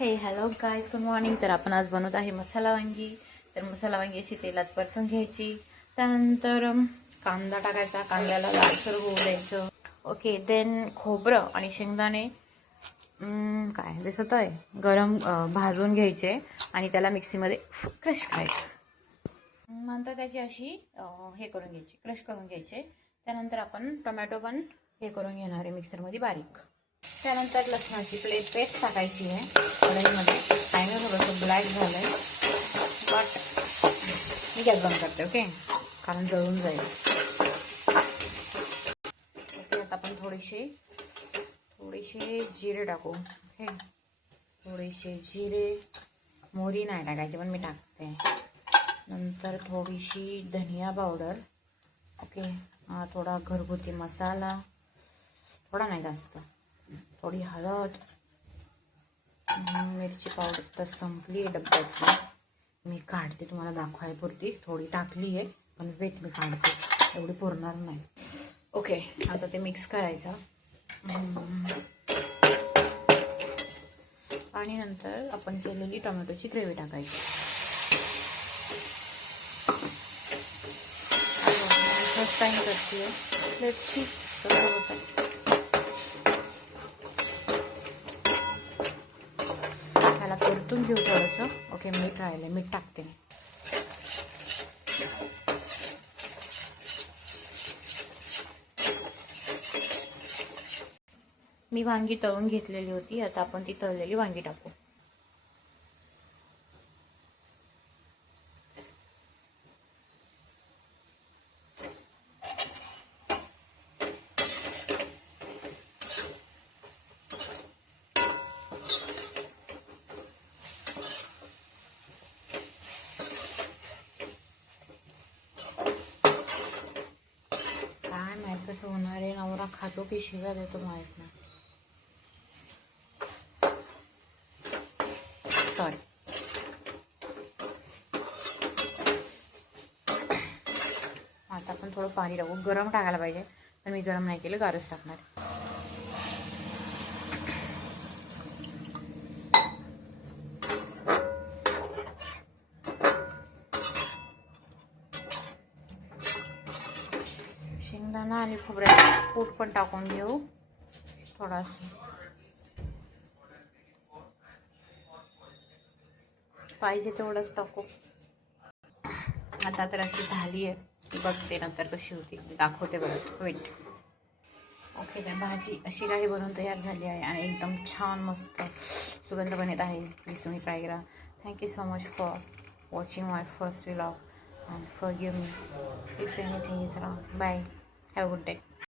हे hello guys, good morning. तर आपण आज बनवत आहे मसाला वांगी. तर मसाला वांगी अशी तेलात परतून घ्यायची. त्यानंतर कांदा टाकायचा, कांद्याला लालसर होऊ द्यायचं. ओके, देन खोबरं आणि शेंगदाणे काय दिसत आहे गरम भाजून घ्यायचे आणि त्याला मिक्सीमध्ये क्रश करायचं. नंतर त्याची अशी हे करून घ्यायची, क्रश करून घ्यायचे. त्यानंतर आपण टोमॅटो पण हे करून घेणार आहे मिक्सरमध्ये बारीक. त्यानंतर लसणाची पेस्ट टाकायची आहे कढईमध्ये. टायमर थोडंसं ब्लॅक झालं आहे, बट मी गॅस बंद करते. ओके, कारण जळून जाईल. ओके, आता आपण थोडेसे जिरे टाकू. ओके, थोडेसे जिरे, मोहरी नाही टाकायची पण मी टाकते. नंतर थोडीशी धनिया पावडर. ओके, थोडा घरगुती मसाला, थोडा नाही जास्त, थोडी हळद, मिरची पावडर तर संपली आहे डब्यातली. मी काढते तुम्हाला दाखवायपुरती. थोडी टाकली आहे पण वेट मी काढते, एवढी पुरणार नाही. ओके, आता ते मिक्स करायचं आणि नंतर आपण केलेली टोमॅटोची ग्रेव्ही टाकायची. फर्स्ट टाइम करते, लेट्स सी कसं होत आहे. त्याला परतून घेऊ थोडंसं. ओके, मीठ राहिलं, मीठ टाकते. मी वांगी तळून घेतलेली होती, आता आपण ती तळलेली वांगी टाकू. काय माहित कसं होणार आहे, नवरा खातो की शिव्या देतो माहित नाही. सॉरी. आता आपण थोडं पाणी टाकू. गरम टाकायला पाहिजे पण मी गरम नाही केलं, गारच टाकणार. शेंगदाणा आणि खोबऱ्याचं कूट पण टाकून घेऊ थोडासा. पाहिजे तेवढंच टाकू. आता तर अशी झाली आहे, बघते नंतर कशी होती दाखवते बघा, वेट. ओके, तर भाजी अशी काही बनवून तयार झाली आहे आणि एकदम छान मस्त सुगंध बनत आहे. प्लीज तुम्ही ट्राय करा. Thank you so much for watching my first vlog and forgive me if anything is wrong. Bye. Have a good day.